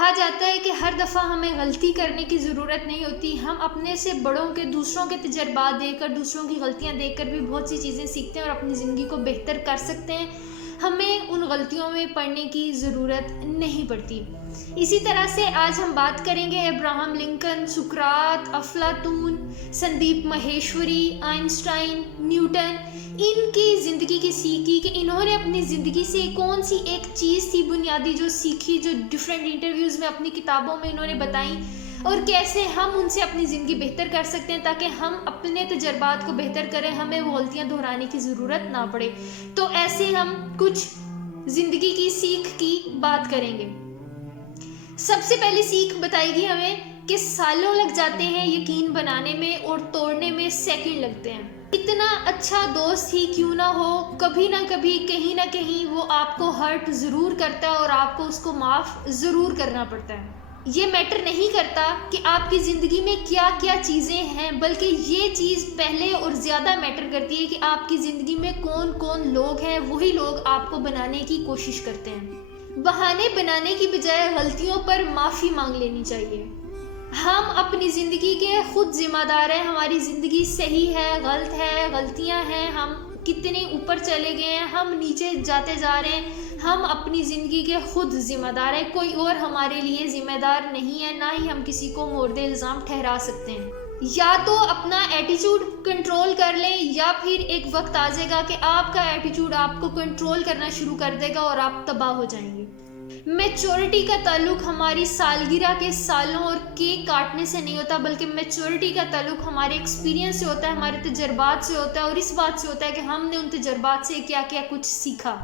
کہا جاتا ہے کہ ہر دفعہ ہمیں غلطی کرنے کی ضرورت نہیں ہوتی. ہم اپنے سے بڑوں کے، دوسروں کے تجربات دیکھ کر، دوسروں کی غلطیاں دیکھ کر بھی بہت سی چیزیں سیکھتے ہیں اور اپنی زندگی کو بہتر کر سکتے ہیں. ہمیں ان غلطیوں میں پڑنے کی ضرورت نہیں پڑتی. اسی طرح سے آج ہم بات کریں گے ابراہم لنکن، سقراط، افلاطون، سندیپ مہیشوری، آئنسٹائن، نیوٹن، ان کی زندگی کی سیکھی کہ انہوں نے اپنی زندگی سے کون سی ایک چیز تھی بنیادی جو سیکھی، جو ڈیفرنٹ انٹرویوز میں، اپنی کتابوں میں انہوں نے بتائیں، اور کیسے ہم ان سے اپنی زندگی بہتر کر سکتے ہیں تاکہ ہم اپنے تجربات کو بہتر کریں، ہمیں وہ غلطیاں دہرانے کی ضرورت نہ پڑے. تو ایسے ہم کچھ زندگی کی سیکھ کی بات کریں گے. سب سے پہلی سیکھ بتائے گی ہمیں کہ سالوں لگ جاتے ہیں یقین بنانے میں اور توڑنے میں سیکنڈ لگتے ہیں. اتنا اچھا دوست ہی کیوں نہ ہو، کبھی نہ کبھی کہیں نہ کہیں وہ آپ کو ہرٹ ضرور کرتا ہے اور آپ کو اس کو معاف ضرور کرنا پڑتا ہے. یہ میٹر نہیں کرتا کہ آپ کی زندگی میں کیا کیا چیزیں ہیں، بلکہ یہ چیز پہلے اور زیادہ میٹر کرتی ہے کہ آپ کی زندگی میں کون کون لوگ ہیں. وہی لوگ آپ کو بنانے کی کوشش کرتے ہیں. بہانے بنانے کی بجائے غلطیوں پر معافی مانگ لینی چاہیے. ہم اپنی زندگی کے خود ذمہ دار ہیں. ہماری زندگی صحیح ہے، غلط ہے، غلطیاں ہیں، ہم کتنے اوپر چلے گئے ہیں، ہم نیچے جاتے جا رہے ہیں. ہم اپنی زندگی کے خود ذمہ دار ہیں. کوئی اور ہمارے لیے ذمہ دار نہیں ہے، نہ ہی ہم کسی کو مورد الزام ٹھہرا سکتے ہیں. یا تو اپنا ایٹیچیوڈ کنٹرول کر لیں، یا پھر ایک وقت آ جائے گا کہ آپ کا ایٹیچیوڈ آپ کو کنٹرول کرنا شروع کر دے گا اور آپ تباہ ہو جائیں گے. میچورٹی کا تعلق ہماری سالگرہ کے سالوں اور کیک کاٹنے سے نہیں ہوتا، بلکہ میچورٹی کا تعلق ہمارے ایکسپیرینس سے ہوتا ہے، ہمارے تجربات سے ہوتا ہے، اور اس بات سے ہوتا ہے کہ ہم نے ان تجربات سے کیا کیا کچھ سیکھا.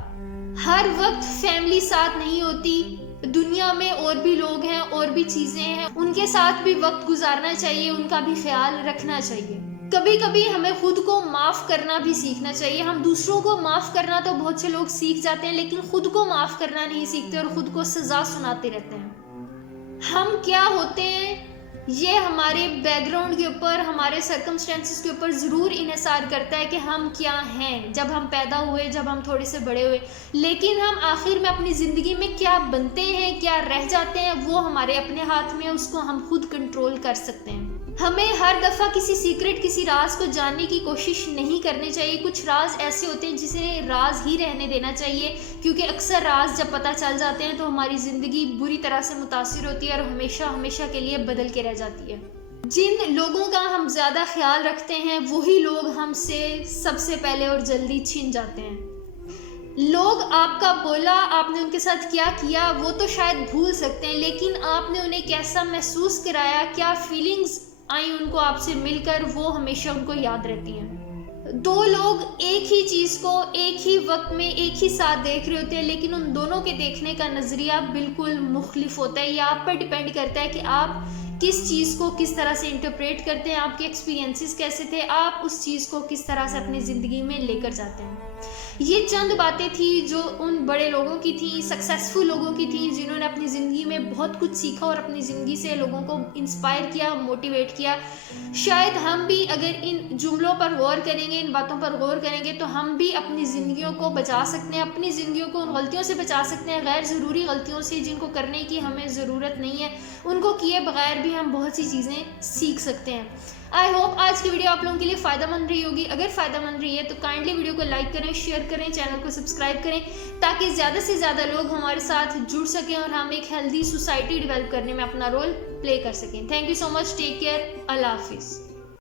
ہر وقت فیملی ساتھ نہیں ہوتی. دنیا میں اور بھی لوگ ہیں، اور بھی چیزیں ہیں، ان کے ساتھ بھی وقت گزارنا چاہیے، ان کا بھی خیال رکھنا چاہیے. کبھی کبھی ہمیں خود کو معاف کرنا بھی سیکھنا چاہیے. ہم دوسروں کو معاف کرنا تو بہت سے لوگ سیکھ جاتے ہیں، لیکن خود کو معاف کرنا نہیں سیکھتے اور خود کو سزا سناتے رہتے ہیں. ہم کیا ہوتے ہیں یہ ہمارے بیک گراؤنڈ کے اوپر، ہمارے سرکمسٹانسز کے اوپر ضرور انحصار کرتا ہے کہ ہم کیا ہیں جب ہم پیدا ہوئے، جب ہم تھوڑے سے بڑے ہوئے. لیکن ہم آخر میں اپنی زندگی میں کیا بنتے ہیں، کیا رہ جاتے ہیں، وہ ہمارے اپنے ہاتھ میں، اس کو ہم خود کنٹرول کر سکتے ہیں. ہمیں ہر دفعہ کسی سیکرٹ، کسی راز کو جاننے کی کوشش نہیں کرنی چاہیے. کچھ راز ایسے ہوتے ہیں جسے راز ہی رہنے دینا چاہیے، کیونکہ اکثر راز جب پتہ چل جاتے ہیں تو ہماری زندگی بری طرح سے متاثر ہوتی ہے اور ہمیشہ کے لیے بدل کے رہ جاتی ہے. جن لوگوں کا ہم زیادہ خیال رکھتے ہیں وہی لوگ ہم سے سب سے پہلے اور جلدی چھن جاتے ہیں. لوگ آپ کا بولا، آپ نے ان کے ساتھ کیا کیا، وہ تو شاید بھول سکتے ہیں، لیکن آپ نے انہیں کیسا محسوس کرایا، کیا فیلنگز آئیں ان کو آپ سے مل کر، وہ ہمیشہ ان کو یاد رہتی ہیں. دو لوگ ایک ہی چیز کو ایک ہی وقت میں ایک ہی ساتھ دیکھ رہے ہوتے ہیں، لیکن ان دونوں کے دیکھنے کا نظریہ بالکل مختلف ہوتا ہے. یہ آپ پر ڈیپینڈ کرتا ہے کہ آپ کس چیز کو کس طرح سے انٹرپریٹ کرتے ہیں، آپ کے ایکسپیرینسز کیسے تھے، آپ اس چیز کو کس طرح سے اپنی زندگی میں لے کر جاتے ہیں. یہ چند باتیں تھیں جو ان بڑے لوگوں کی تھیں، سکسیسفل لوگوں کی تھیں، جنہوں نے اپنی زندگی میں بہت کچھ سیکھا اور اپنی زندگی سے لوگوں کو انسپائر کیا، موٹیویٹ کیا. شاید ہم بھی اگر ان جملوں پر غور کریں گے، ان باتوں پر غور کریں گے، تو ہم بھی اپنی زندگیوں کو بچا سکتے ہیں، اپنی زندگیوں کو ان غلطیوں سے بچا سکتے ہیں، غیر ضروری غلطیوں سے جن کو کرنے کی ہمیں ضرورت نہیں ہے. ان کو کیے بغیر بھی ہم بہت سی چیزیں سیکھ سکتے ہیں. آئی ہوپ آج کی ویڈیو آپ لوگوں کے لیے فائدہ مند رہی ہوگی. اگر فائدہ مند رہی ہے تو کائنڈلی ویڈیو کو لائک کریں، شیئر کریں، چینل کو سبسکرائب کریں، تاکہ زیادہ سے زیادہ لوگ ہمارے ساتھ جڑ سکیں اور ہم ایک ہیلدی سوسائٹی ڈیولپ کرنے میں اپنا رول پلے کر سکیں. Thank you so much. Take care. اللہ حافظ.